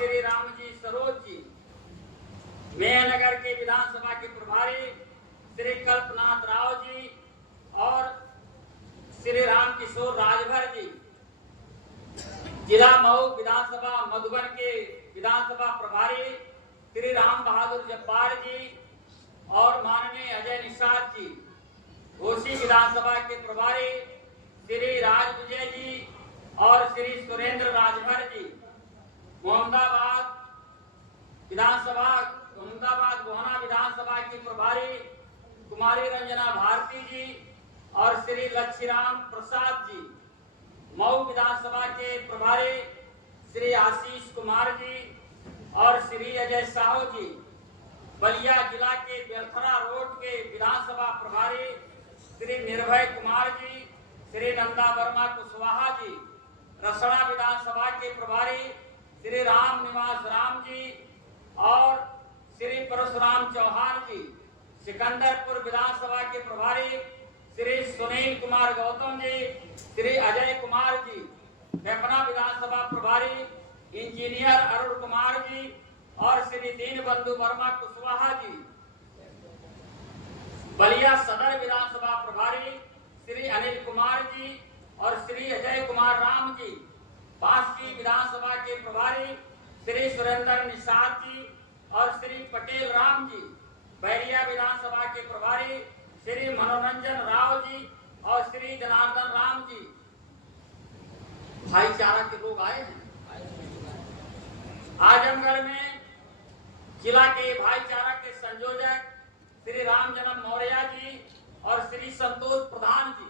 श्री रामजी सरोज जी, मेहनगर के विधानसभा के प्रभारी श्री कल्पनाथ राव जी और श्री राम किशोर राजभर जी, जिला मऊ विधानसभा मधुबन के विधानसभा प्रभारी श्री राम बहादुर जब्बार जी और माननीय अजय निषाद जी, घोसी विधानसभा के प्रभारी श्री राज विजय जी और श्री सुरेंद्र राजभर जी, मोहम्मदाबाद गोहना विधानसभा की प्रभारी कुमारी रंजना भारती जी और श्री लक्ष्मीराम प्रसाद जी, मऊ विधानसभा के प्रभारी श्री आशीष कुमार जी और श्री अजय साहू जी, बलिया जिला के बेलथरा रोड के विधानसभा प्रभारी श्री निर्भय कुमार जी, श्री नंदा वर्मा कुशवाहा जी, रसड़ा विधानसभा के प्रभारी श्री राम निवास राम जी और श्री परशुराम चौहान जी, सिकंदरपुर विधानसभा के प्रभारी श्री सुनील कुमार गौतम जी, श्री अजय कुमार जी, फेफना विधानसभा प्रभारी इंजीनियर अरुण कुमार जी और श्री दीनबंधु वर्मा कुशवाहा जी, बलिया सदर विधानसभा प्रभारी श्री अनिल कुमार जी और श्री अजय कुमार राम जी, बांसटी विधानसभा के प्रभारी श्री सुरेंद्र निषाद जी और श्री पटेल राम जी, बैरिया विधानसभा के प्रभारी श्री मनोरंजन राव जी और श्री जनार्दन राम जी। भाईचारा के लोग आए हैं। आजमगढ़ में जिला के भाईचारा के संयोजक श्री राम जन्म मौर्य जी और श्री संतोष प्रधान जी,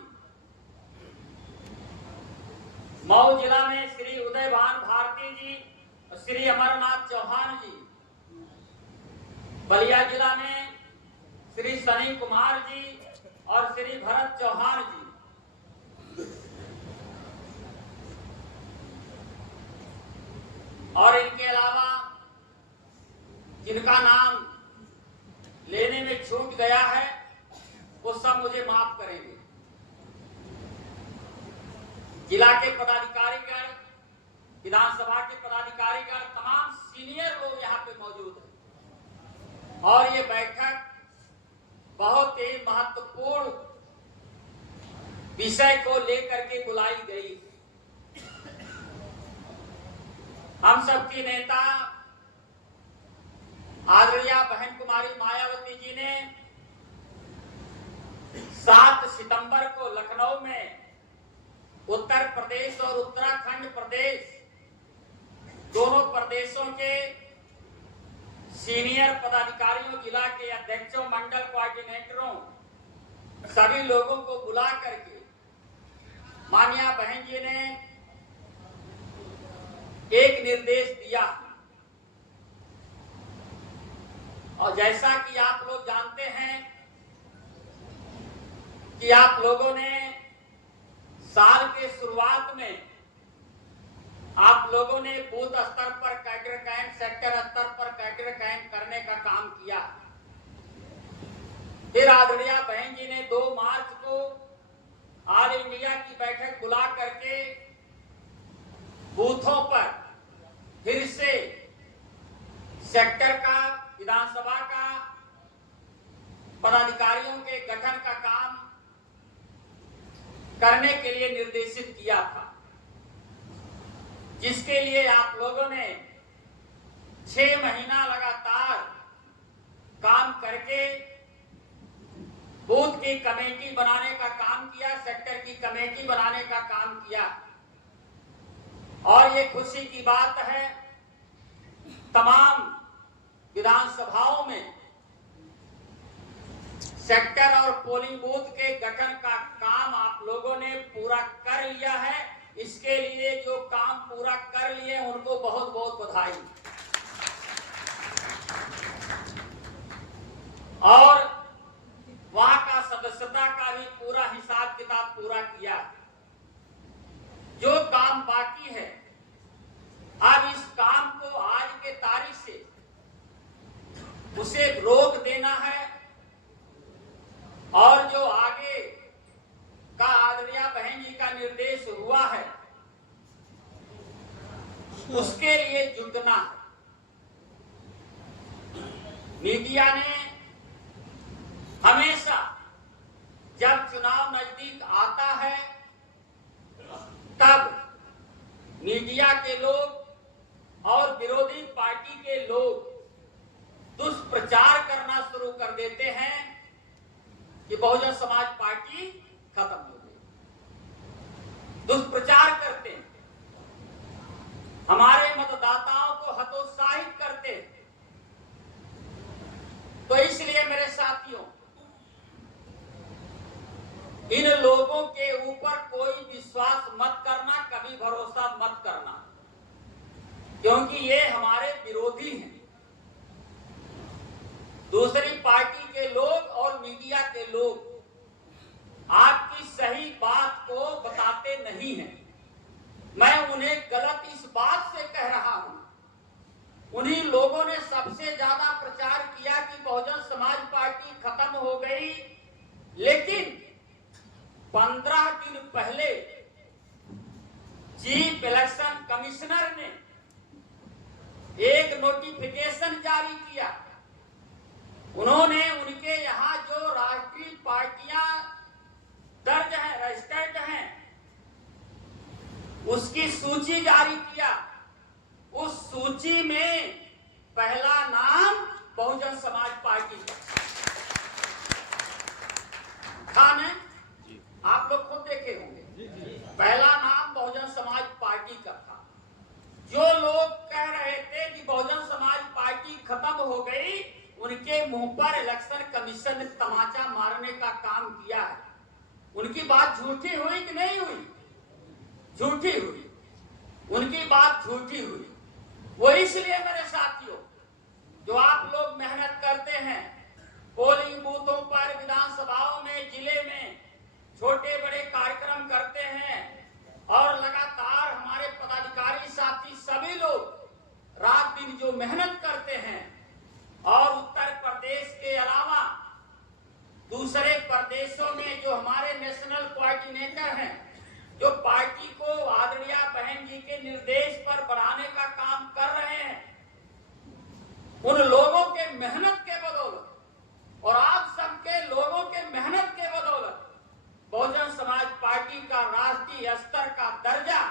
मऊ जिला में श्री उदयभान भारती जी और श्री अमरनाथ चौहान जी, बलिया जिला में श्री सनी कुमार जी और श्री भरत चौहान जी, और इनके अलावा जिनका नाम लेने में छूट गया है वो सब मुझे माफ करेंगे। जिला के पदाधिकारीगण, विधानसभा के पदाधिकारीगण, तमाम सीनियर लोग यहाँ पे मौजूद हैं और ये बैठक बहुत ही महत्वपूर्ण विषय को लेकर के बुलाई गई। हम सबकी नेता आदरणीय बहन कुमारी मायावती जी ने 7 सितंबर को लखनऊ में उत्तर प्रदेश और उत्तराखंड प्रदेश दोनों प्रदेशों के सीनियर पदाधिकारियों, जिला के अध्यक्षों, मंडल कोऑर्डिनेटरों, सभी लोगों को बुला करके माननीय बहन जी ने एक निर्देश दिया। और जैसा कि आप लोग जानते हैं कि आप लोगों ने साल के शुरुआत में आप लोगों ने बूथ स्तर पर कैडर कैंप, सेक्टर स्तर पर कैडर कैंप करने का काम किया। फिर आदरणीय बहन जी ने 2 मार्च को ऑल इंडिया की बैठक बुला करके बूथों पर फिर से सेक्टर का, विधानसभा का, पदाधिकारियों के गठन का काम करने के लिए निर्देशित किया था, जिसके लिए आप लोगों ने 6 महीना लगातार काम करके बूथ की कमेटी बनाने का काम किया, सेक्टर की कमेटी बनाने का काम किया। और ये खुशी की बात है, तमाम विधानसभाओं में सेक्टर और पोलिंग बूथ के गठन का काम आप लोगों ने पूरा कर लिया है। इसके लिए जो काम पूरा कर लिए उनको बहुत बहुत बधाई। और वहां का सदस्यता का भी पूरा हिसाब किताब पूरा किया। जो काम बाकी है, अब इस काम को आज के तारीख से उसे रोक देना है और जो आगे का आदरणीय बहन जी का निर्देश हुआ है उसके लिए जुटना है। मीडिया ने हमेशा जब चुनाव नजदीक आता है तब मीडिया के लोग और विरोधी पार्टी के लोग दुष्प्रचार करना शुरू कर देते हैं कि बहुजन समाज पार्टी खत्म हो गई। दुष्प्रचार करते हैं, हमारे मतदाताओं को हतोत्साहित करते हैं। तो इसलिए मेरे साथियों, इन लोगों के ऊपर कोई विश्वास मत करना, कभी भरोसा मत करना, क्योंकि ये हमारे विरोधी हैं। दूसरी पार्टी के लोग और मीडिया के लोग आपकी सही बात को बताते नहीं हैं। मैं उन्हें गलत इस बात से कह रहा हूं, उन्हीं लोगों ने सबसे ज्यादा प्रचार किया कि बहुजन समाज पार्टी खत्म हो गई, लेकिन 15 दिन पहले चीफ इलेक्शन कमिश्नर ने एक नोटिफिकेशन जारी किया। उन्होंने उनके यहां जो राष्ट्रीय पार्टियां दर्ज हैं, रजिस्टर्ड हैं, उसकी सूची जारी किया। उस सूची में पहला नाम बहुजन समाज पार्टी का था ना? आप लोग खुद देखे होंगे, पहला नाम बहुजन समाज पार्टी का था। जो लोग कह रहे थे कि बहुजन समाज पार्टी खत्म हो गई, उनके मुंह पर इलेक्शन कमीशन ने तमाचा मारने का काम किया है। उनकी बात झूठी हुई कि नहीं हुई? झूठी हुई, उनकी बात झूठी हुई। वो इसलिए मेरे साथियों, जो आप लोग मेहनत करते हैं, पोलिंग बूथों पर, विधानसभाओं में, जिले में छोटे बड़े कार्यक्रम करते हैं और लगातार हमारे पदाधिकारी साथी सभी लोग रात दिन जो मेहनत करते हैं और उत्तर प्रदेश के अलावा दूसरे प्रदेशों में जो हमारे नेशनल कोऑर्डिनेटर हैं, जो पार्टी को आदरणीय बहन जी के निर्देश पर बढ़ाने का काम कर रहे हैं, उन लोगों के मेहनत के बदौलत और आप सबके लोगों के मेहनत के बदौलत बहुजन समाज पार्टी का राष्ट्रीय स्तर का दर्जा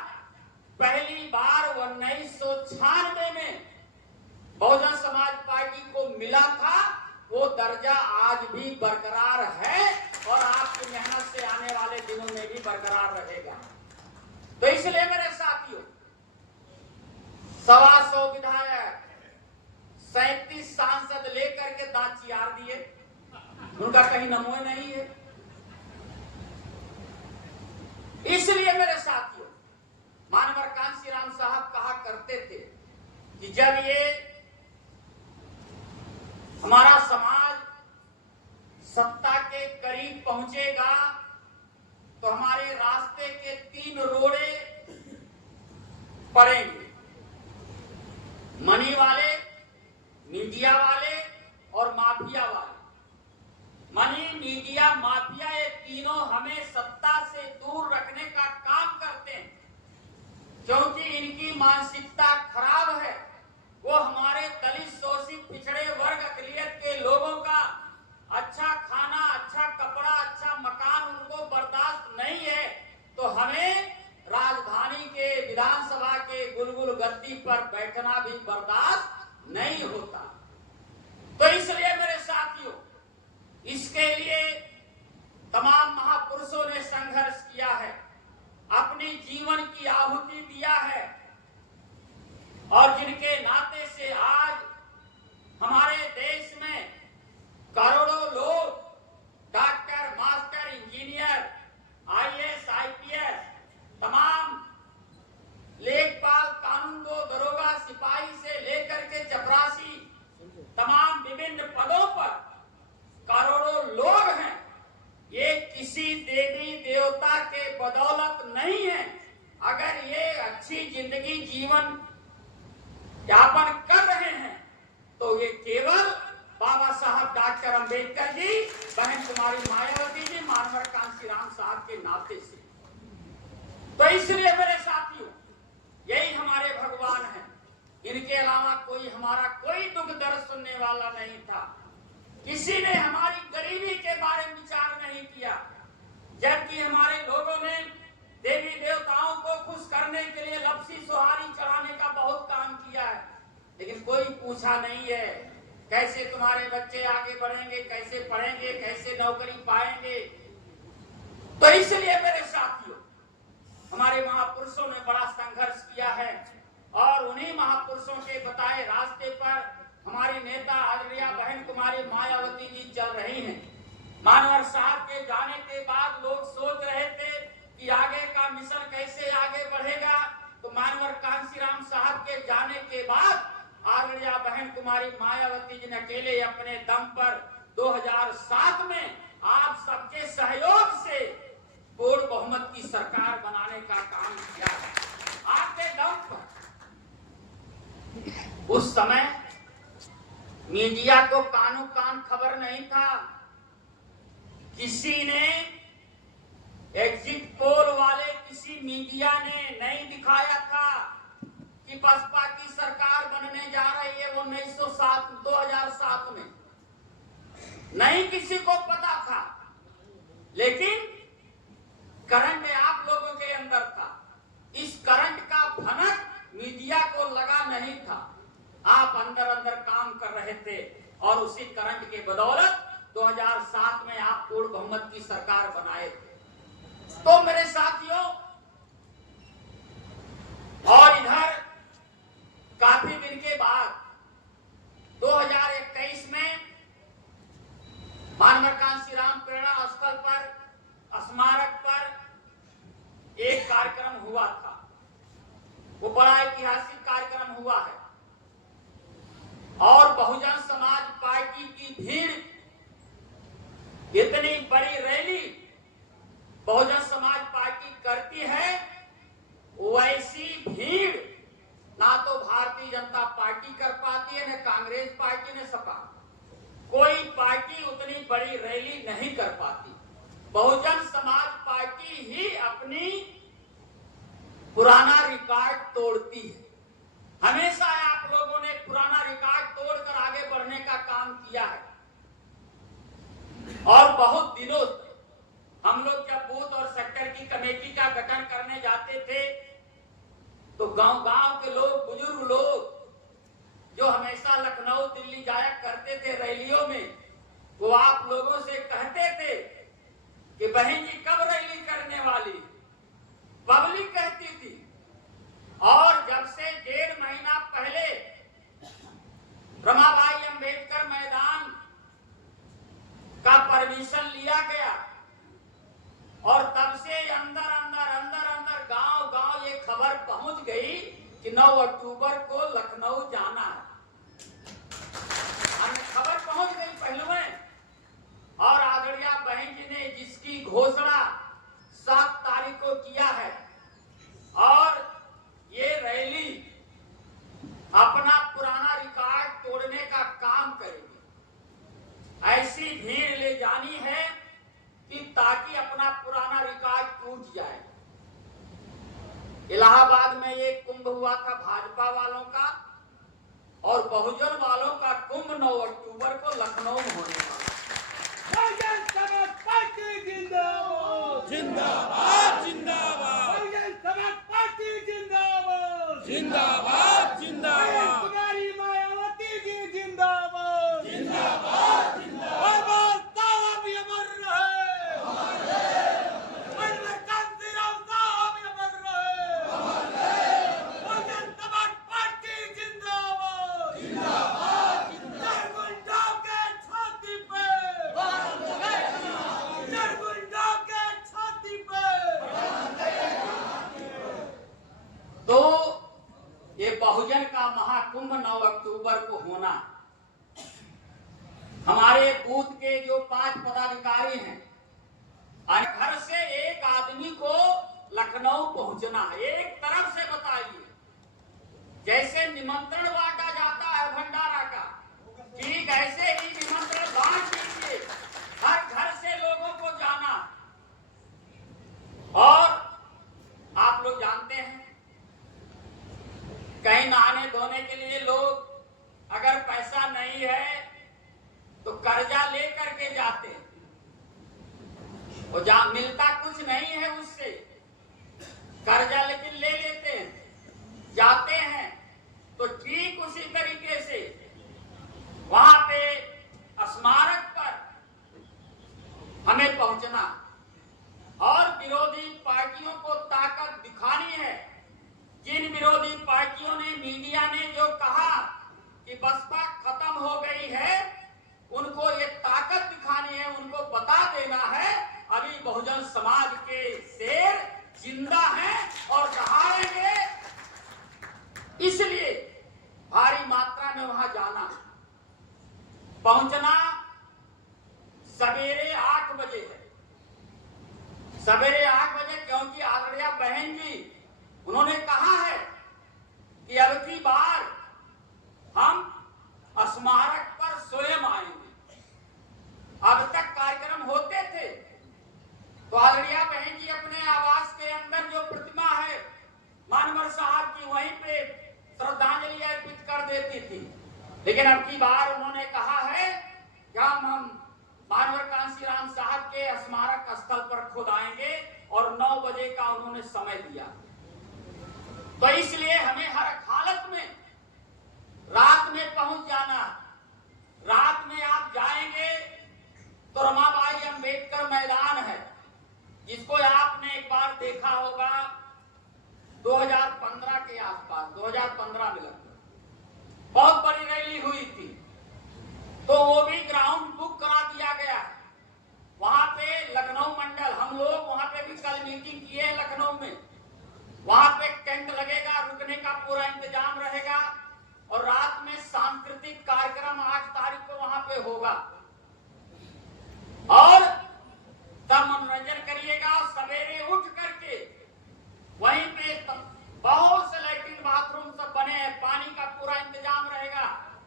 पहली बार 1996 में बहुजन समाज पार्टी को मिला था। वो दर्जा आज भी बरकरार है और आपकी मेहनत से आने वाले दिनों में भी बरकरार रहेगा। तो इसलिए मेरे साथियों, 125 विधायक, 37 सांसद लेकर के दांत चियार दिए, उनका कहीं नमूने नहीं है। इसलिए मेरे साथियों, मानवर कांसी राम साहब कहा करते थे कि जब ये हमारा समाज सत्ता के करीब पहुंचेगा तो हमारे रास्ते के 3 रोड़े पड़ेंगे, मनी वाले, मीडिया वाले और माफिया वाले। मनी, मीडिया, माफिया, ये तीनों हमें सत्ता से दूर रखने का काम करते हैं, क्योंकि इनकी मानसिकता खराब है। वो हमारे दलित, शोषित, पिछड़े वर्ग, अकलियत के लोगों का अच्छा खाना, अच्छा कपड़ा, अच्छा मकान उनको बर्दाश्त नहीं है, तो हमें राजधानी के विधानसभा के गुलगुल गद्दी पर बैठना भी बर्दाश्त नहीं होता। तो इसलिए मेरे साथियों, इसके लिए तमाम महापुरुषों ने संघर्ष किया है, अपनी जीवन की आहुति दिया है, और जिनके नाते से आज हमारे देश में करोड़ों लोग doctor, master, engineer, IAS, IPS, तमाम लेखपाल, कानूनगो, दरोगा, सिपाही से लेकर के चपरासी, तमाम विभिन्न पदों पर करोड़ों लोग हैं। ये किसी देवी देवता के बदौलत नहीं है। अगर ये अच्छी जिंदगी जीवन यापन कर रहे हैं तो ये केवल बाबा साहब डॉक्टर अंबेडकर जी, बहन कुमारी मायावती जी, मानवर कांसी राम साहब के नाते से। तो इसलिए मेरे साथियों, यही हमारे भगवान हैं। इनके अलावा वाला, कोई हमारा कोई दुख दर्द सुनने वाला नहीं था। किसी ने हमारी गरीबी के बारे में विचार नहीं किया, जबकि हमारे लोगों ने देवी देवताओं को खुश करने के लिए लपसी सुहारी चढ़ाने का बहुत काम किया है, लेकिन कोई पूछा नहीं है कैसे तुम्हारे बच्चे आगे बढ़ेंगे, कैसे पढ़ेंगे, कैसे नौकरी पाएंगे। तो इसलिए मेरे साथियों, हमारे महापुरुषों ने बड़ा संघर्ष किया है और उन्हीं महापुरुषों के बताए रास्ते पर हमारी नेता आदरणीय बहन कुमारी मायावती जी चल रही हैं। मानवर साहब के जाने के बाद लोग सोच रहे थे कि आगे का मिशन कैसे आगे बढ़ेगा, तो मानवर कांशीराम साहब के जाने के बाद आदरणीय बहन कुमारी मायावती जी ने अकेले अपने दम पर 2007 में आप सबके सहयोग से पूर्ण बहुमत की सरकार बनाने का काम किया आपके दम पर। उस समय मीडिया को कानो कान खबर नहीं था, किसी ने एग्जिट पोल वाले किसी मीडिया ने नहीं दिखाया था कि बसपा की सरकार बनने जा रही है। वो 2007 में नहीं किसी को पता था, लेकिन करंट आप लोगों के अंदर था। इस करंट का भनक मीडिया को लगा नहीं था, आप अंदर अंदर काम कर रहे थे और उसी करंट के बदौलत 2007 में आप पूर्ण बहुमत की सरकार बनाए थे। तो मेरे साथियों, और इधर काफी दिन के बाद 2021 में मानवर कांशीराम प्रेरणा स्थल पर, स्मारक पर एक कार्यक्रम हुआ था। वो बड़ा ऐतिहासिक कार्यक्रम हुआ है और बहुजन समाज पार्टी की भीड़, इतनी बड़ी रैली बहुजन समाज पार्टी करती है, वैसी भीड़ ना तो भारतीय जनता पार्टी कर पाती है, न कांग्रेस पार्टी, न सपा, कोई पार्टी उतनी बड़ी रैली नहीं कर पाती। बहुजन समाज पार्टी ही अपनी पुराना रिकॉर्ड तोड़ती है। हमेशा आप लोगों ने पुराना रिकॉर्ड तोड़कर आगे बढ़ने का काम किया है और बहुत दिनों से हम लोग जब बूथ और सेक्टर की कमेटी का गठन करने जाते थे तो गांव-गांव के लोग, बुजुर्ग लोग जो हमेशा लखनऊ दिल्ली जाया करते थे रैलियों में, वो आप लोगों से कहते थे कि बहन जी कब रैली करने वाली, पब्लिक कहती थी। और जब से 1.5 महीना पहले रमाबाई अंबेडकर मैदान का परमिशन लिया गया और तब से अंदर अंदर गांव-गांव ये खबर पहुंच गई कि 9 अक्टूबर को लखनऊ जाना है। खबर पहुंच गई पहले में, और आदरणीय बहन जी ने जिसकी घोषणा 7 तारीख को किया है और ये रैली अपना पुराना रिकॉर्ड तोड़ने का काम करेगी। ऐसी भीड़ ले जानी है कि ताकि अपना पुराना रिकॉर्ड टूट जाए। इलाहाबाद में ये कुंभ हुआ था भाजपा वालों का, और बहुजन वालों का कुंभ 9 अक्टूबर को लखनऊ में होने वाला। बहुजन समाज पार्टी जिंदाबाद, जिंदाबाद जिंदाबाद बहुजन समाज पार्टी जिंदाबाद, जिंदाबाद जिंदाबाद कुमारी मायावती जी जिंदाबाद, जिंदाबाद जिंदाबाद बाबा साहब ये मर रहे, मानवर कांशीराम साहब ये मर रहे, बहुजन समाज पार्टी जिंदाबाद, जिंदाबाद गुंडों के छाती पे, गुंडों के छाती पे। तो ये बहुजन का महाकुंभ 9 अक्टूबर को होना। हमारे बूथ के जो 5 पदाधिकारी हैं, घर से एक आदमी को लखनऊ पहुंचना है। एक तरफ से बताइए, जैसे निमंत्रण बांटा जाता है भंडारा का, ठीक ऐसे ही निमंत्रण बांट दीजिए, हर घर से लोगों को जाना। और आप लोग जानते हैं, कहीं नहाने धोने के लिए लोग उसी तरीके से वहां पे स्मारक पर हमें पहुंचना और विरोधी पार्टियों को ताकत दिखानी है। जिन विरोधी पार्टियों ने, मीडिया ने जो कहा कि बसपा खत्म हो गई है, उनको ये ताकत दिखानी है, उनको बता देना है अभी बहुजन समाज के शेर जिंदा हैं और दहाड़ेंगे। इसलिए भारी मात्रा में वहां जाना, पहुंचना सवेरे 8 बजे है। सवेरे 8 बजे, क्योंकि आदरणीय बहन जी उन्होंने कहा है कि अब की बार हम स्मारक पर स्वयं आएंगे। अब तक कार्यक्रम होते थे तो आदरणीय बहन जी अपने आवास के अंदर जो प्रतिमा है मानवर साहब की, वहीं पे श्रद्धांजलि अर्पित कर देती थी। लेकिन अब की बार उन्होंने कहा है कि हम मानवर कांशीराम साहब के स्मारक स्थल पर खुद आएंगे और 9 बजे का उन्होंने समय दिया। तो इसलिए हमें हर हालत में रात में पहुंच जाना। रात में आप जाएंगे तो रमाबाई अंबेडकर मैदान है, जिसको आपने एक बार देखा होगा 2015 के आसपास, 2015 में लगभग बहुत बड़ी रैली हुई थी। तो वो भी ग्राउंड बुक करा दिया गया। वहां पे लखनऊ मंडल, हम लोग वहां पे भी कल मीटिंग किए हैं लखनऊ में। वहां पे टेंट लगेगा, रुकने का पूरा इंतजाम रहेगा और रात में सांस्कृतिक कार्यक्रम 8 तारीख को वहां पे होगा और तब मनोरंजन करिएगा। और सवेरे उठ करके वहीं पे बहुत से लैट्रिन बाथरूम सब बने हैं, पानी का पूरा इंतजाम रहेगा,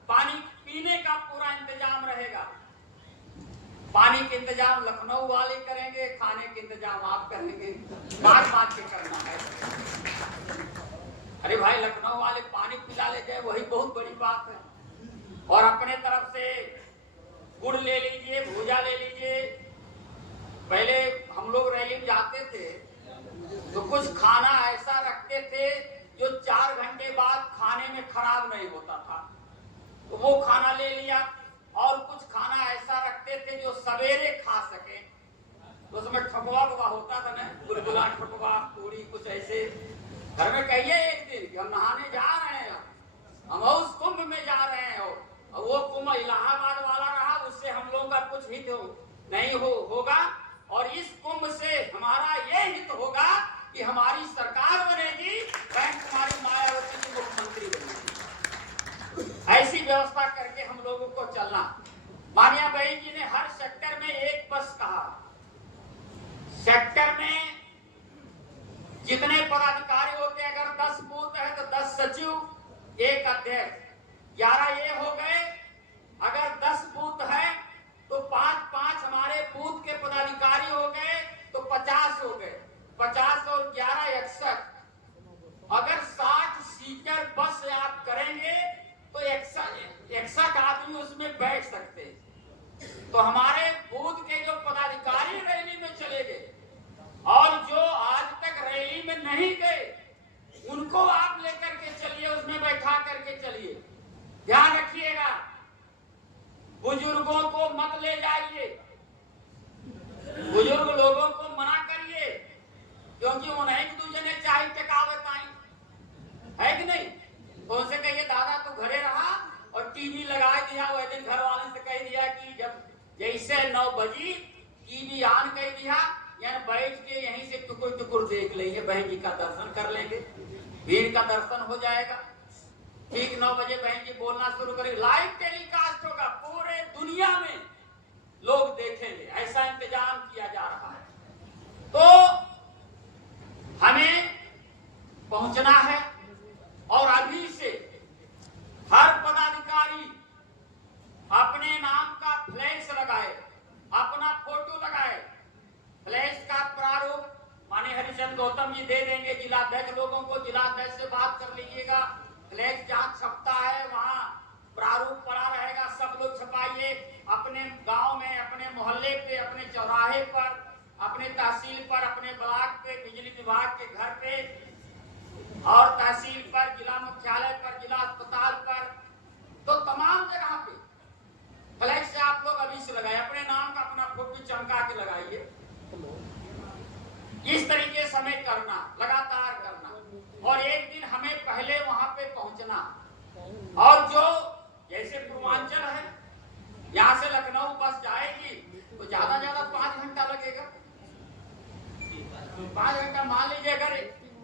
पानी पीने का पूरा इंतजाम रहेगा। पानी के इंतजाम लखनऊ वाले करेंगे, खाने के इंतजाम आप करेंगे, बात के करना है। अरे भाई, लखनऊ वाले पानी पिला ले जाए वही बहुत बड़ी बात है। और अपने तरफ से गुड़ ले लीजिए, भूजा ले लीजिए। पहले हम लोग रैली में जाते थे तो कुछ खाना ऐसा रखते थे जो 4 घंटे बाद खाने में खराब नहीं होता था, तो वो खाना ले लिया। और कुछ खाना ऐसा रखते थे जो सवेरे खा सके, तो उसमें ठकुआ वकुआ होता था ना, गुलगुला, ठकुआ, पूरी, कुछ ऐसे। घर में कहिए एक दिन कि हम नहाने जा रहे हैं, हम उस कुंभ में जा रहे हैं और वो कुंभ इलाहाबाद वाला रहा, उससे हम लोगों का कुछ हित नहीं होगा। और इस कुंभ से हमारा ये हित होगा कि हमारी सरकार बनेगी, बहन कुमारी मायावती जी मुख्यमंत्री बनेगी। ऐसी व्यवस्था करके हम लोगों को चलना। मानिया बहन जी ने हर सेक्टर में एक बस कहा। सेक्टर में जितने पदाधिकारी होते हैं, अगर 10 बूथ है तो 10 सचिव, 1 अध्यक्ष, 11 ये हो गए। अगर 10 बूथ है तो 5-5 हमारे बूथ के पदाधिकारी हो गए तो 50 हो गए। 50 और 11 61। अगर 60 सीटर बस आप करेंगे तो 61 आदमी उसमें बैठ सकते। तो हमारे बूथ के जो पदाधिकारी रैली में चले गए और जो आज तक रैली में नहीं गए, उनको आप लेकर के चलिए, उसमें बैठा करके चलिए। ध्यान रखिएगा, बुजुर्गों को मत ले जाइए, बुजुर्ग लोगों को मना करिए, क्योंकि उन्हें एक दूसरे ने चाय टकावत आई है कि नहीं। तो उनसे कहिए दादा तू घरे रहा और टीवी लगा दिया। वह दिन घर वाले से कह दिया कि जब जैसे 9 बजी टीवी ऑन कर दिया, यानी बैठ के यहीं से टुकुर टुकुर देख लेंगे, बहन जी का दर्शन कर लेंगे, भीड़ का दर्शन हो जाएगा। ठीक 9 बजे बहन जी बोलना शुरू करेंगे, लाइव टेलीकास्ट होगा, पूरे दुनिया में लोग देखेंगे। ऐसा इंतजाम किया जा रहा है। तो हमें पहुंचना है और अभी से हर पदाधिकारी अपने नाम का फ्लैक्स लगाए, अपना फोटो लगाए। फ्लैक्स का प्रारूप माननीय हरिचंद गौतम जी दे देंगे जिलाध्यक्ष लोगों को, जिलाध्यक्ष से बात कर लीजिएगा। फ्लैक्स जहाँ छपता है वहाँ प्रारूप पड़ा रहेगा, सब लोग छपाइए। अपने गांव में, अपने मोहल्ले पे, अपने चौराहे पर, अपने तहसील पर, अपने ब्लॉक पे, बिजली विभाग के घर पे और तहसील पर, जिला मुख्यालय पर, जिला अस्पताल पर, अपने नाम का अपना फोटो चमका के लगाइए। इस तरीके से हमें करना, लगातार करना, और एक दिन हमें पहले वहां पे पहुंचना। और जो जैसे पूर्वांचल है, यहाँ से लखनऊ बस जाएगी तो ज्यादा 5 घंटा लगेगा। 5 घंटा मान लीजिए, अगर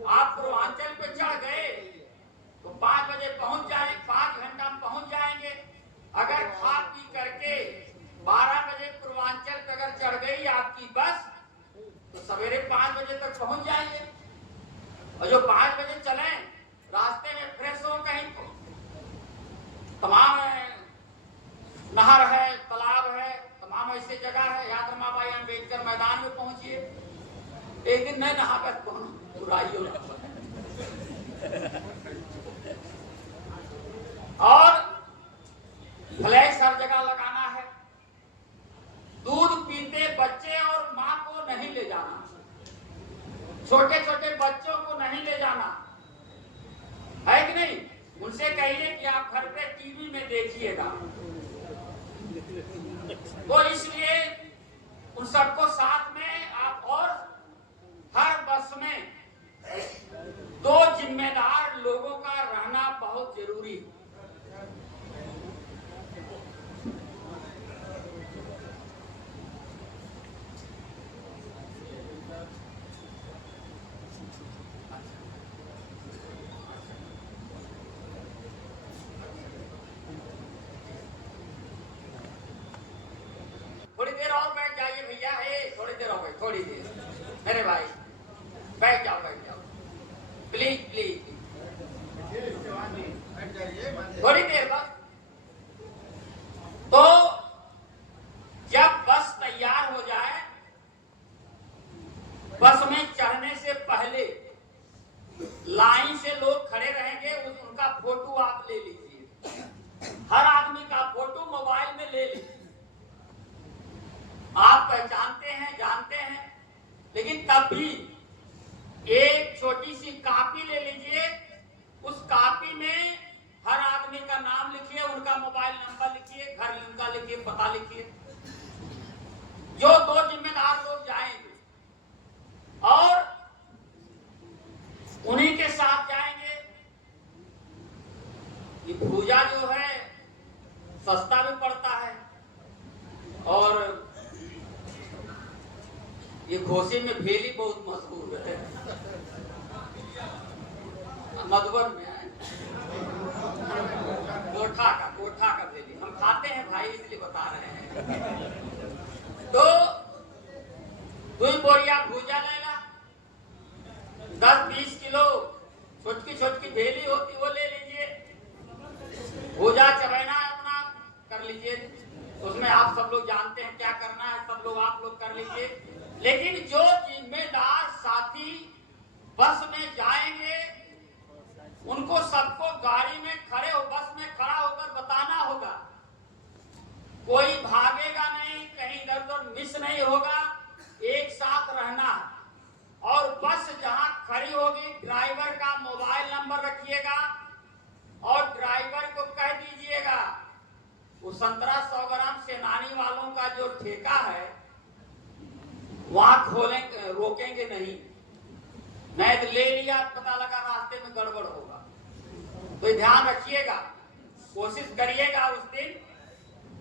आप पूर्वांचल पे चढ़ गए तो 5 बजे पहुंच जाए, 5 घंटा में पहुंच जाएंगे। अगर खा पी करके 12 बजे पूर्वांचल पे अगर चढ़ गई आपकी बस तो सवेरे 5 बजे तक पहुंच जाएंगे। और जो 5 बजे चले, रास्ते में फ्रेश हो, कहीं तमाम नहर है, तालाब है, तमाम ऐसे जगह है, यात्रा भाई अम्बेडकर मैदान में पहुंचिए। एक दिन नहीं नहा कर बुराइयों और फ्लैक्स हर जगह लगाना है। दूध पीते बच्चे और मां को नहीं ले जाना, छोटे छोटे बच्चों को नहीं ले जाना, है कि नहीं? उनसे कहिए कि आप घर पे टीवी में देखिएगा। तो इसलिए उन सबको साथ में आप, और हर बस में 2 जिम्मेदार लोगों का रहना बहुत जरूरी है। थोड़ी देर और बैठ जाइए भैया, थोड़ी देर और बैठ, थोड़ी देर मेरे भाई, बैठ जाओ, बैठ जाओ, प्लीज प्लीज, थोड़ी देर बस। तो जब बस तैयार हो जाए, बस में चढ़ने से पहले लाइन से लोग खड़े रहेंगे, उनका फोटो आप ले लीजिए। हर आदमी का फोटो मोबाइल में ले लीजिए। आप पहचानते हैं, जानते हैं, लेकिन तब भी एक छोटी सी कापी ले लीजिए। उस कापी में हर आदमी का नाम लिखिए, उनका मोबाइल नंबर लिखिए, घर उनका लिखिए, पता लिखिए। जो 2 जिम्मेदार लोग जाएंगे और उन्हीं के साथ जाएंगे। ये भूजा जो है सस्ता भी पड़ता है, और ये घोसी में भेली बहुत मशहूर है, मधुबन में है, कोठा का भेली हम खाते हैं भाई, इसलिए बता रहे हैं। तो 2 बोरिया भूजा लेगा, 10-20 किलो छोटकी भेली होती वो ले लीजिए। भूजा चबैना अपना कर लीजिए, उसमें आप सब लोग जानते हैं क्या करना है, सब लोग आप लोग कर लीजिए। लेकिन जो जिम्मेदार साथी बस में जाएंगे, उनको सबको गाड़ी में खड़े हो, बस में खड़ा होकर बताना होगा। कोई भागेगा नहीं, कहीं इधर उधर मिस नहीं होगा, एक साथ रहना है। और बस जहां खड़ी होगी, ड्राइवर का मोबाइल नंबर रखिएगा और ड्राइवर को कह दीजिएगा वो 1700 ग्राम सेनानी वालों का जो ठेका है वहां खोलेंगे, रोकेंगे नहीं तो ले लिया, पता लगा रास्ते में गड़बड़ होगा। तो ध्यान रखिएगा, कोशिश करिएगा उस दिन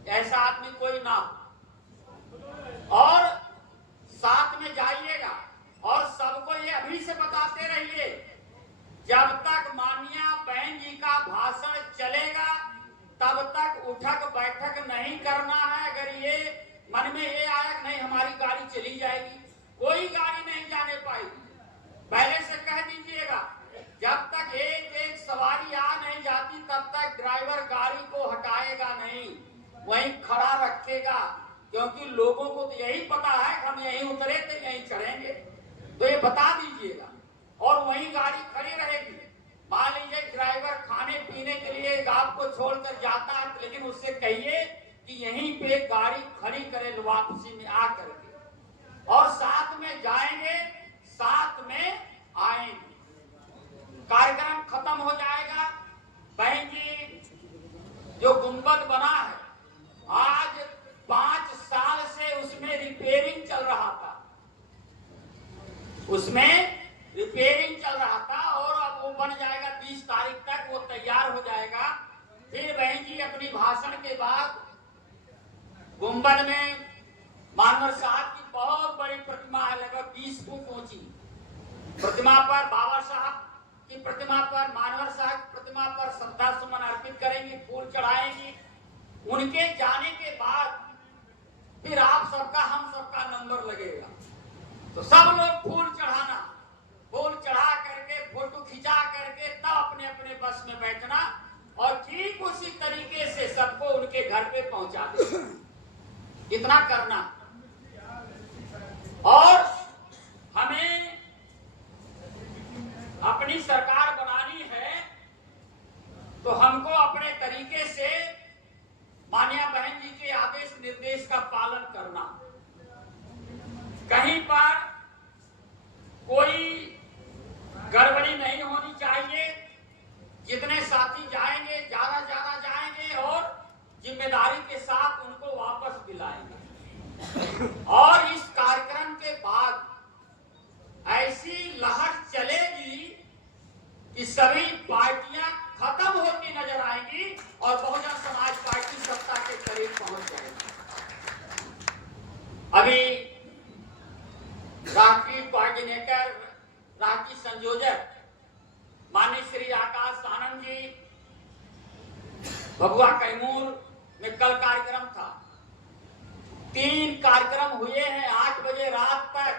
ऐसा आदमी कोई ना हो। और साथ में जाइएगा और सबको ये अभी से बताते रहिए, जब तक माननीय बहन जी का भाषण चलेगा तब तक उठक बैठक नहीं करना है। अगर ये मन में ये आया कि नहीं हमारी गाड़ी चली जाएगी, कोई गाड़ी नहीं जाने पाएगी, पहले से कह दीजिएगा। जब तक एक सवारी आ नहीं जाती तब तक ड्राइवर गाड़ी को हटाएगा नहीं, वहीं खड़ा रखेगा, क्योंकि लोगों को तो यही पता है कि हम यहीं उतरे थे यहीं चढ़ेंगे, तो ये बता दीजिएगा। और वहीं गाड़ी खड़ी रहेगी। मान लीजिए ड्राइवर खाने पीने के लिए आपको छोड़कर जाता है, लेकिन उससे कहिए कि यहीं पे गाड़ी खड़ी करे वापसी में आकर के, और साथ में जाएंगे, साथ में आएंगे। कार्यक्रम खत्म हो जाएगा। बहन जी जो गुंबद बना है, आज 5 साल चल रहा था, उसमें रिपेयरिंग चल रहा था और अब वो बन जाएगा 20 तारीख तक, वो तैयार हो जाएगा। फिर बहन जी अपनी भाषण के बाद गुंबद में मानवर साहब की बहुत बड़ी प्रतिमा है, लगभग 20 फुट ऊंची प्रतिमा पर, बाबा साहब की प्रतिमा पर, मानवर साहब की प्रतिमा पर श्रद्धा सुमन अर्पित करेंगी, फूल चढ़ाएंगी। उनके जाने के बाद फिर आप सबका हम सबका नंबर लगेगा, तो सब लोग फूल चढ़ाना, फूल चढ़ा करके फोटो खिंचा करके तब अपने अपने बस में बैठना और ठीक उसी तरीके से सबको उनके घर पे पहुंचा देना, इतना करना। और हमें अपनी सरकार बनानी है तो हमको अपने तरीके से माननीय बहन जी के आदेश निर्देश का पालन करना। कहीं पर कोई गड़बड़ी नहीं होनी चाहिए। जितने साथी जाएंगे ज्यादा जाएंगे और जिम्मेदारी के साथ उनको वापस दिलाएंगे। और इस कार्यक्रम के बाद ऐसी लहर चलेगी कि सभी पार्टियां खत्म होती नजर आएंगी और बहुजन समाज पार्टी सत्ता के करीब पहुंच जाएगी। अभी राष्ट्रीय कोऑर्डिनेटर, राष्ट्रीय संयोजक माननीय श्री आकाश आनंद जी भगवा कैमूर में कल कार्यक्रम था। 3 कार्यक्रम हुए हैं, 8 बजे रात तक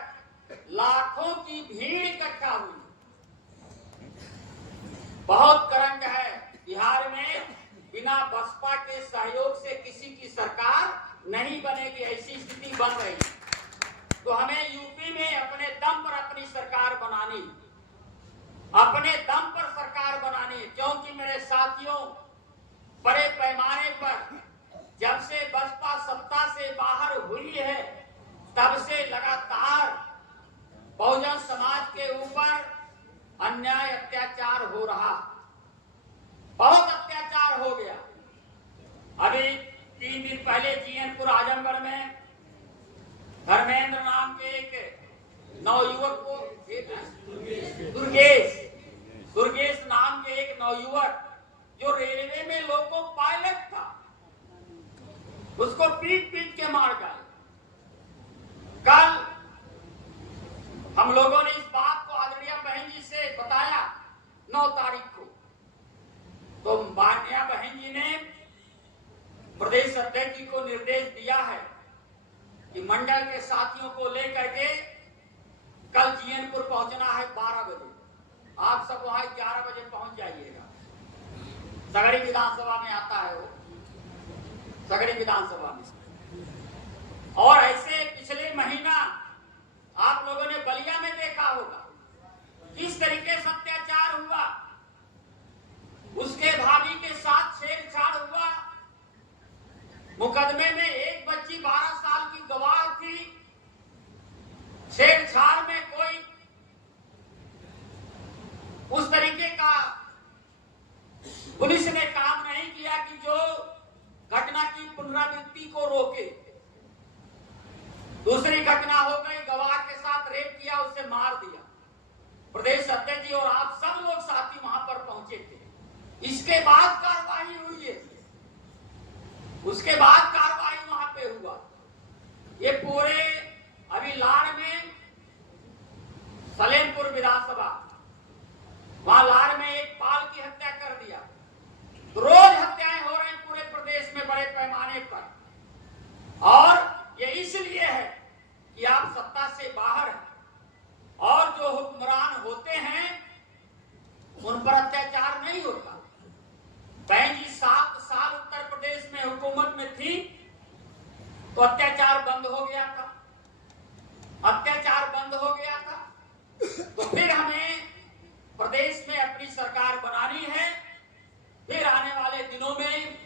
लाखों की भीड़ इकट्ठा हुई। बहुत करंट है बिहार में, बिना बसपा के सहयोग से किसी की सरकार नहीं बनेगी, ऐसी स्थिति बन रही। तो हमें यूपी में अपने दम पर अपनी सरकार बनानी, अपने दम पर सरकार बनानी, क्योंकि मेरे साथियों बड़े पैमाने पर जब से बसपा सत्ता से बाहर हुई है तब से लगातार बहुजन समाज के ऊपर अन्याय अत्याचार हो रहा, बहुत अत्याचार हो गया। अभी 3 दिन पहले जीएनपुर आजमगढ़ में धर्मेंद्र नाम के एक नवयुवक को, दुर्गेश नाम के एक नवयुवक जो रेलवे में लोको पायलट था, उसको पीट के मार डाला। कल हम लोगों ने इस बात को आदरणीय बहन जी से बताया 9 तारीख को, तो माननीय बहन जी ने प्रदेश अध्यक्ष जी को निर्देश दिया है कि मंडल के साथियों को लेकर के कल जीएनपुर पहुंचना है 12 बजे। आप सब वहां 11 बजे पहुंच जाइएगा। सगड़ी विधानसभा में आता है वो, सगड़ी विधानसभा में। और ऐसे पिछले महीना आप लोगों ने बलिया में देखा होगा किस तरीके से अत्याचार हुआ, उसके भाभी के साथ छेड़छाड़ हुआ। मुकदमे में एक बच्ची 12 साल की गवाह थी। छेड़छाड़ में कोई उस तरीके का पुलिस ने काम नहीं किया कि जो घटना की पुनरावृत्ति को रोके। दूसरी घटना हो गई, गवाह के साथ रेप किया, उसे मार दिया। प्रदेश अध्यक्ष जी और आप सब लोग साथी वहां पर पहुंचे थे। इसके बाद कार्रवाई हुई है, उसके बाद कार्रवाई वहां पे हुआ। ये पूरे अभी लार में सलेमपुर विधानसभा, वहां लार में एक बाल की हत्या कर दिया। रोज हत्याएं हो रही पूरे प्रदेश में बड़े पैमाने पर, और ये इसलिए है कि आप सत्ता से बाहर हैं और जो हुक्मरान होते हैं उन पर अत्याचार नहीं होता। बहन जी 7 साल उत्तर प्रदेश में हुकूमत में थी तो अत्याचार बंद हो गया था, अत्याचार बंद हो गया था। तो फिर हमें प्रदेश में अपनी सरकार बनानी है। फिर आने वाले दिनों में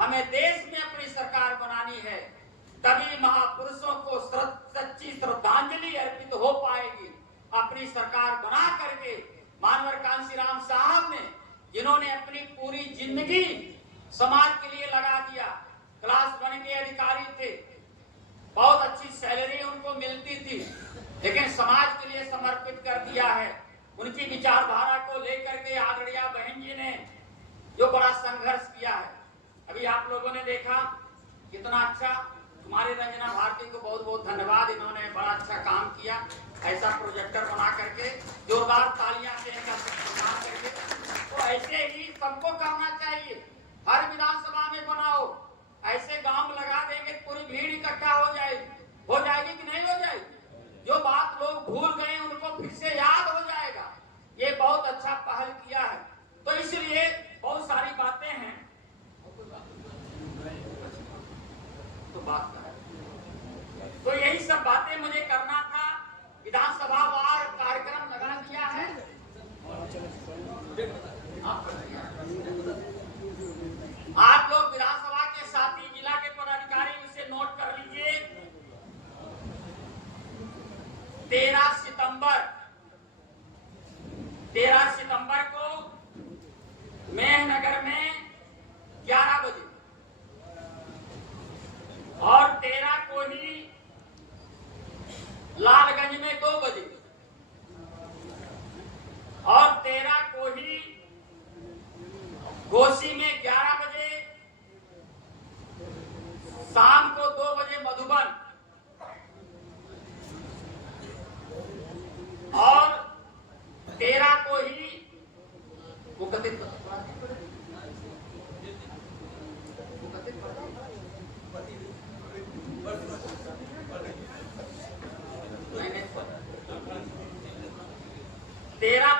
हमें देश में अपनी सरकार बनानी है, तभी महापुरुषों को सच्ची श्रद्धांजलि अर्पित हो पाएगी। अपनी सरकार बना करके मानवर कांशीराम साहब ने, जिन्होंने अपनी पूरी जिंदगी समाज के लिए लगा दिया, क्लास 1 के अधिकारी थे, बहुत अच्छी सैलरी उनको मिलती थी, लेकिन समाज के लिए समर्पित कर दिया है। उनकी विचारधारा को लेकर के आदरणीय बहन जी ने जो बड़ा संघर्ष किया है, अभी आप लोगों ने देखा कितना अच्छा। कुमारी रंजना भारती को बहुत बहुत धन्यवाद, इन्होंने बड़ा अच्छा काम किया, ऐसा प्रोजेक्टर बना करके जोरदार तालियां देकर सम्मान करके। तो ऐसे ही सबको करना चाहिए, हर विधानसभा में बनाओ, ऐसे गांव लगा देंगे पूरी भीड़ इकट्ठा हो जाएगी कि नहीं हो जाएगी? जो बात लोग भूल गए उनको फिर से याद हो जाएगा। ये बहुत अच्छा पहल किया है। तो इसलिए बहुत सारी बातें हैं, तो यही सब बातें मुझे करना था। विधानसभा वार कार्यक्रम लगा दिया है। आप लोग विधानसभा के साथी जिला के पदाधिकारी इसे नोट कर लीजिए। 13 सितंबर को मेहनगर में 11 बजे और 13 को ही लालगंज में 2 बजे और 13 को ही घोसी में 11 बजे, शाम को 2 बजे मधुबन और 13 को ही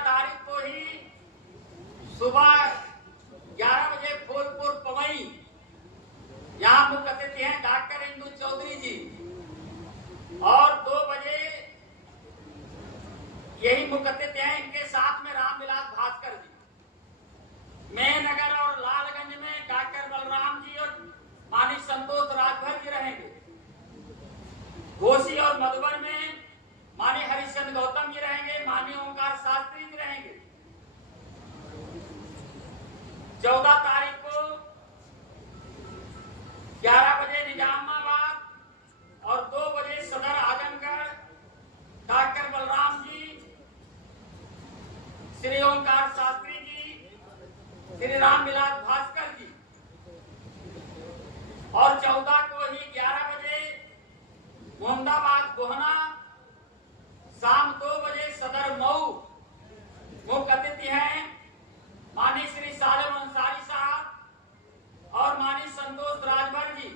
तारीख को ही सुबह 11 बजे फूलपुर पवई, यहाँ मुख्य अतिथि हैं डॉक्टर इंदु चौधरी जी, और 2 बजे यही मुख्य अतिथि हैं, इनके साथ में रामविलास भास्कर जी। मेहनगर और लालगंज में डॉक्टर बलराम जी और माननीय संतोष राजभर जी रहेंगे। घोसी और मधुबन में माननीय हरिश्चंद्र गौतम जी रहेंगे, माननीय ओंकार शास्त्री जी रहेंगे। 14 तारीख को 11 बजे निजामाबाद और 2 बजे सदर आजमगढ़ डॉक्टर बलराम जी, श्री ओंकार शास्त्री जी, श्री रामविलास भास्कर जी। और 14 को ही 11 बजे मोहम्मदाबाद गोहना, शाम 2 बजे सदर मऊ। मुख्य अतिथि हैं माननीय श्री सालिम अंसारी साहब और माननीय संतोष राजभर जी।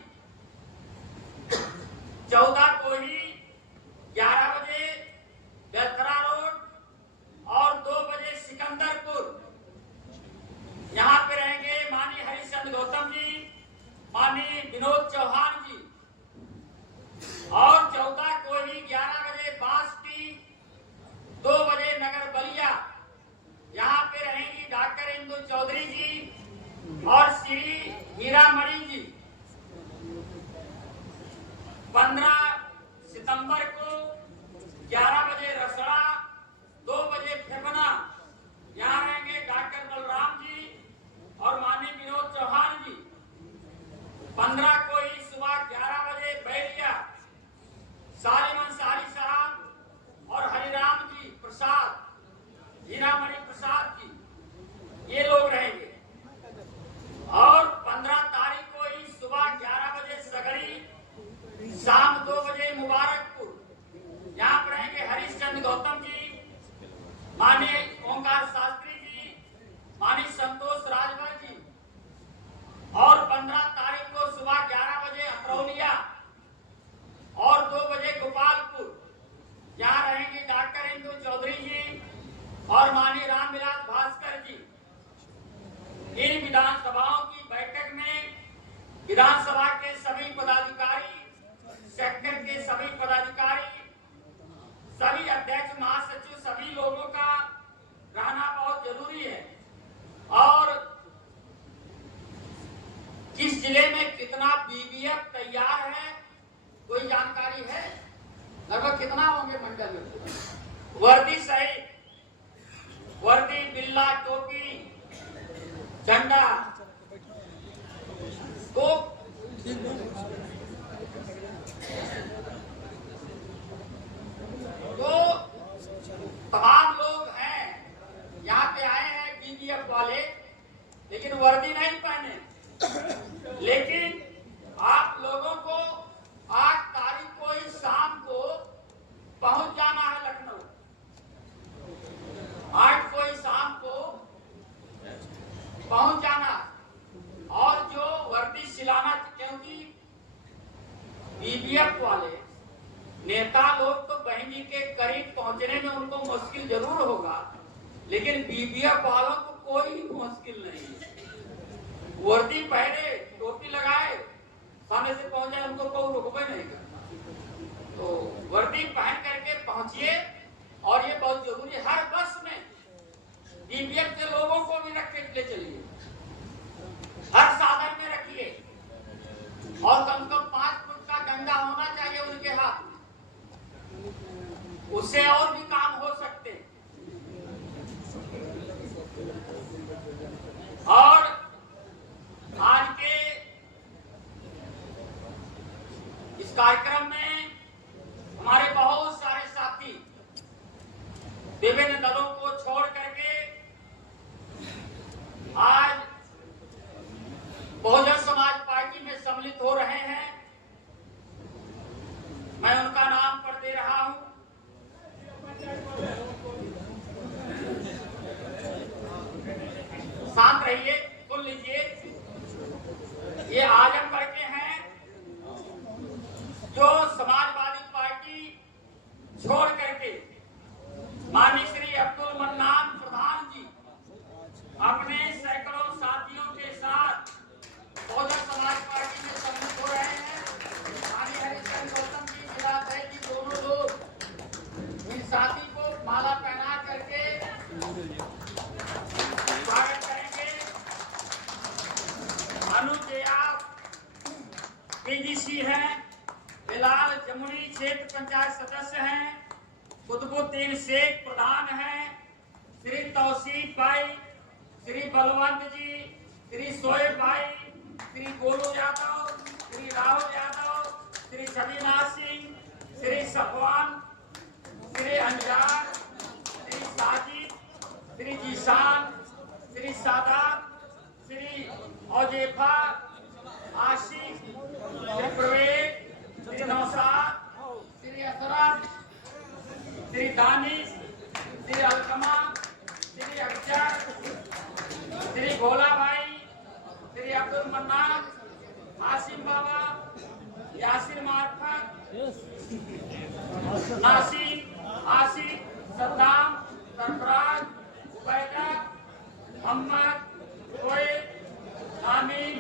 14 को ही 11 बजे बेलथरा रोड और 2 बजे सिकंदरपुर, यहाँ पे रहेंगे माननीय हरिश्चंद्र गौतम जी, माननीय विनोद चौहान जी। और 14 को ही 11 बजे बांसटी, 2 बजे नगर बलिया, यहाँ पे रहेंगी डॉक्टर इंदु चौधरी जी और श्री हीरामणि जी। 15 सितंबर को 11 बजे रसड़ा, 2 बजे फेफना, यहाँ रहेंगे डॉक्टर बलराम जी और माननीय विनोद चौहान जी। 15 को ही सुबह 11 बजे बैरिया, सालिम अंसारी साहब और हरिराम जी प्रसाद, हीरामणि प्रसाद जी, ये लोग रहेंगे। और 15 तारीख को ही सुबह 11 बजे सगड़ी, शाम 2 बजे मुबारकपुर, यहाँ पर रहेंगे हरिश्चंद्र गौतम जी, माननीय ओंकार शास्त्री जी, माननीय संतोष राजभर जी। और 15 तारीख को सुबह 11 बजे अतरौलिया और 2 बजे गोपालपुर, यहाँ रहेंगे डॉक्टर इंदु चौधरी जी और माननीय रामविलास भास्कर जी। इन विधानसभाओं की बैठक में विधानसभा के सभी पदाधिकारी, सेक्टर के सभी पदाधिकारी, सभी अध्यक्ष महासचिव, सभी लोगों का रहना बहुत जरूरी है। और किस जिले में कितना बीबीएफ तैयार है कोई जानकारी है? लगभग कितना होंगे मंडल में? वर्दी सहित वर्दी, बिल्ला, टोपी, झंडा, तो लेकिन आप लोगों को 8 तारीख को ही शाम को पहुंच जाना है लखनऊ। 8 को ही शाम को पहुंच जाना, और जो वर्दी सिलाना, क्योंकि बीबीएफ वाले नेता लोग तो बहनी के करीब पहुंचने में उनको मुश्किल जरूर होगा, लेकिन बीबीएफ वालों को कोई मुश्किल नहीं है। वर्दी पहने, टोपी लगाए, सामने से पहुंच जाए, उनको कोई रुकबे नहीं करना। तो वर्दी पहन करके पहुंचिए, और ये बहुत जरूरी है। हर बस में बीबीएफ के लोगों को भी रख के ले चलिए, हर साधन में रखिए, और कम से कम 5 फुट का डंडा होना चाहिए उनके हाथ में, उससे और भी काम हो सकते हैं। और आज के इस कार्यक्रम में हमारे बहुत सारे साथी विभिन्न दलों को छोड़ करके आज बहुजन समाज पार्टी में सम्मिलित हो रहे हैं। मैं उनका नाम पढ़ दे रहा हूं। शांत रहिए, सुन लीजिए। ये आजमगढ़ के हैं जो समाजवादी पार्टी छोड़ करके माननीय श्री अब्दुल मन्नान प्रधान जी अपने सैकड़ों साथियों के साथ बहुजन समाज पार्टी में सम्मिलित हो रहे हैं। माननीय हरिचंद गौतम जी, जिला अध्यक्ष जी, दोनों लोग इन साथी को माला पहना करके स्वागत करेंगे। अनुजया पीडीसी हैं, बिलाल जमुनी क्षेत्र पंचायत सदस्य हैं, कुतुबुद्दीन शेख प्रधान हैं, श्री तौसीफ भाई, श्री बलवंत जी, श्री शोएब भाई, श्री गोलू यादव, श्री राहुल यादव, श्री छविनाथ सिंह, श्री सफवान, श्री अंजार, श्री साजिद, श्री जीशान, श्री सादात, श्री औजेफा, आशिक, श्री प्रवेश, श्री नौशाद, श्री असरफ, श्री दानिश, श्री अलकमा, श्री अक्षर, श्री भोला भाई, श्री अब्दुल मन्नान, आसिम बाबा, यासिर मार्फत, नासिर, आसिफ, सद्दाम, सरफराज, उबैदा, मोहम्मद, कोएब, आमीन,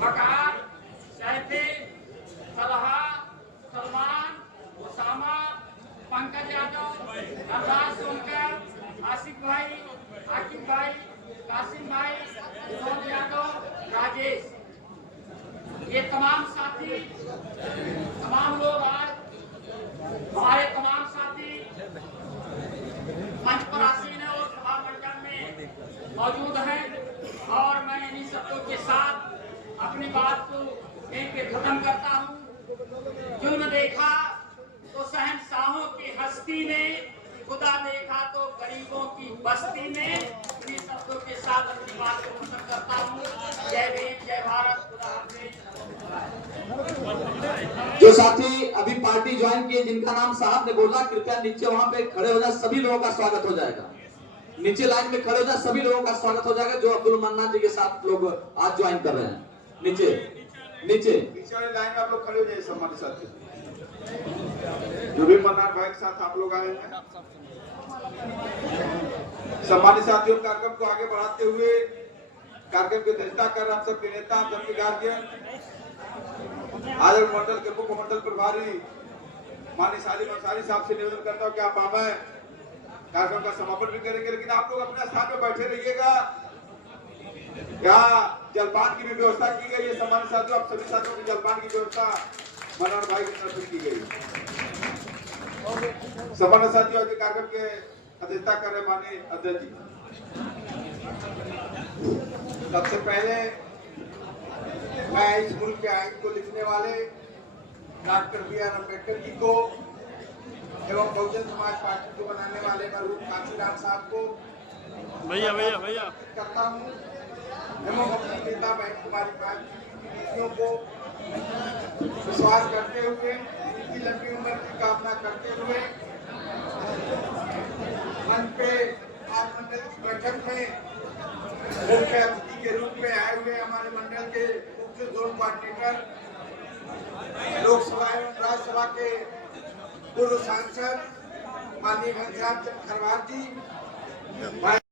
मकार, सैफे, सलहा, सलमान, उसामा, पंकज यादव, अब्बास सोनकर, आसिफ भाई, आकिब भाई, कासिम भाई, विनोद यादव, राजेश, ये तमाम साथी, तमाम लोग आज हमारे तमाम साथी मंच पर आसीन है और सभा मंडल में मौजूद हैं। और मैं इन्हीं शब्दों के साथ अपनी बात को यहीं पे खत्म करता हूँ। जुल्म देखा तो शहंशाहों की हस्ती में, खुदा देखा तो गरीबों की बस्ती में। इन्हीं शब्दों के साथ अपनी बात को खत्म करता हूँ। जय भीम, जय भारत, खुदा हाफिज। जो साथी अभी पार्टी ज्वाइन किए, जिनका नाम साहब ने बोला, कृपया नीचे वहां पे खड़े हो जाए, सभी लोगों का स्वागत हो जाएगा। नीचे लाइन में खड़े हो जाए, सभी लोगों का स्वागत हो जाएगा जो अब्दुल मन्नान जी के साथ लोग आज ज्वाइन कर रहे हैं। नीचे नीचे पीछे वाली लाइन में आप लोग खड़े हो जाइए। सम्मानित साथी, जो भी मन्नान भाई के साथ आप लोग आए हैं, सम्मानित साथियों, कार्यक्रम को आगे बढ़ाते हुए कार्यक्रम की अध्यक्षता कर रहे हम सबके नेता, हम सबके गार्जियन, आजमगढ़ मंडल के मुख्य मंडल प्रभारी माननीय साजिद अंसारी साहब से निवेदन करता हूँ कि आप आए, कार्यक्रम का समापन भी करेंगे, लेकिन आप लोग अपने स्थान पर बैठे रहिएगा। यहाँ जलपान की भी व्यवस्था की गई है। सम्मानित साथियों, आप सभी साथियों की जलपान की व्यवस्था मनोहर भाई की तरफ से की गई। सम्मानित साथियों, आज कार्यक्रम के अध्यक्षता कर रहे माननीय अध्यक्ष जी। सबसे पहले मैं इस मुल्क के आइन को लिखने वाले डॉक्टर B.R. अम्बेडकर जी को एवं बहुजन समाज पार्टी को बनाने वाले मरहूम कांशीराम साहब को भैया करता हूँ एवं अपनी नेता बहन कुमारी पाल की नीतियों को विश्वास करते हुए उनकी लंबी उम्र की कामना करते हुए मंच पे आप मंडल की बैठक में मुख्य अतिथि के रूप में आए हुए हमारे मंडल के मुख्य जोन कोऑर्डिनेटर, लोकसभा एवं राज्यसभा के पूर्व सांसद माननीय घनश्याम चंद्र खरवार जी,